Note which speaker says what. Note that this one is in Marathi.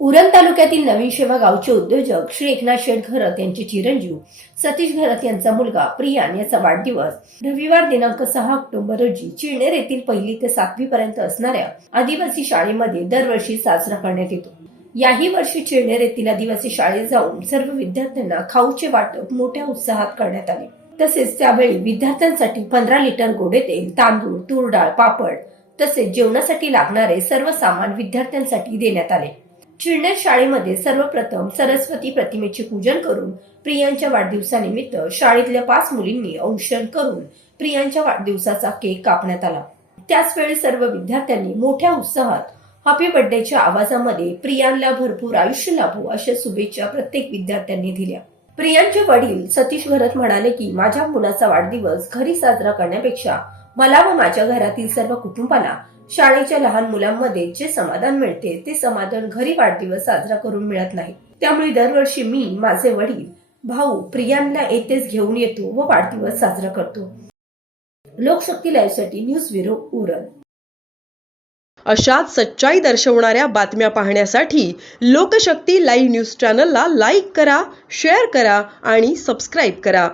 Speaker 1: उरण तालुक्यातील नवीन शेवा गावचे उद्योजक श्री एकनाथ शेठ घरत यांचे चिरंजीव सतीश घरत यांचा मुलगा प्रियान याचा वाढदिवस रविवार दिनांक सहा ऑक्टोबर रोजी चिळनेर येथील पहिली ते सातवी पर्यंत असणाऱ्या आदिवासी शाळेमध्ये दरवर्षी साजरा करण्यात येतो. याही वर्षी चिळनेर येथील आदिवासी शाळेत जाऊन सर्व विद्यार्थ्यांना खाऊचे वाटप मोठ्या उत्साहात करण्यात आले. तसेच त्यावेळी विद्यार्थ्यांसाठी पंधरा लिटर गोडे तेल तांदूळ तूर डाळ पापड तसेच जेवणासाठी लागणारे सर्व सामान विद्यार्थ्यांसाठी देण्यात आले. चिल्ड्रन शाळेमध्ये सर्वप्रथम सरस्वती प्रतिमेचे पूजन करून प्रियांच्या वाढदिवसानिमित्त शाळेतल्या पाच मुलींनी औषण करून प्रियांच्या वाढदिवसाचा केक कापण्यात आला. त्याचवेळी सर्व विद्यार्थ्यांनी मोठ्या उत्साहात हॅपी बर्थडेच्या आवाजामध्ये प्रियांला भरपूर आयुष्य लाभो अशा शुभेच्छा प्रत्येक विद्यार्थ्यांनी दिल्या. प्रियांचे वडील सतीश भरत म्हणाले की माझ्या मुलाचा वाढदिवस घरी साजरा करण्यापेक्षा मला व माझ्या घरातील सर्व कुटुंबाला शाळेच्या लहान मुलांमध्ये जे समाधान मिळते ते समाधान घरी वाढदिवस साजरा करून मिळत नाही. त्यामुळे दरवर्षी मी माझे वडील भाऊ प्रियांना येथेच घेऊन येतो व वाढदिवस साजरा करतो. लोकशक्ती लाईव्हसाठी न्यूज ब्युरो उरण.
Speaker 2: अशाच सच्चाई दर्शवणाऱ्या बातम्या पाहण्यासाठी लोकशक्ती लाईव्ह न्यूज चॅनलला लाईक करा शेअर करा आणि सबस्क्राईब करा.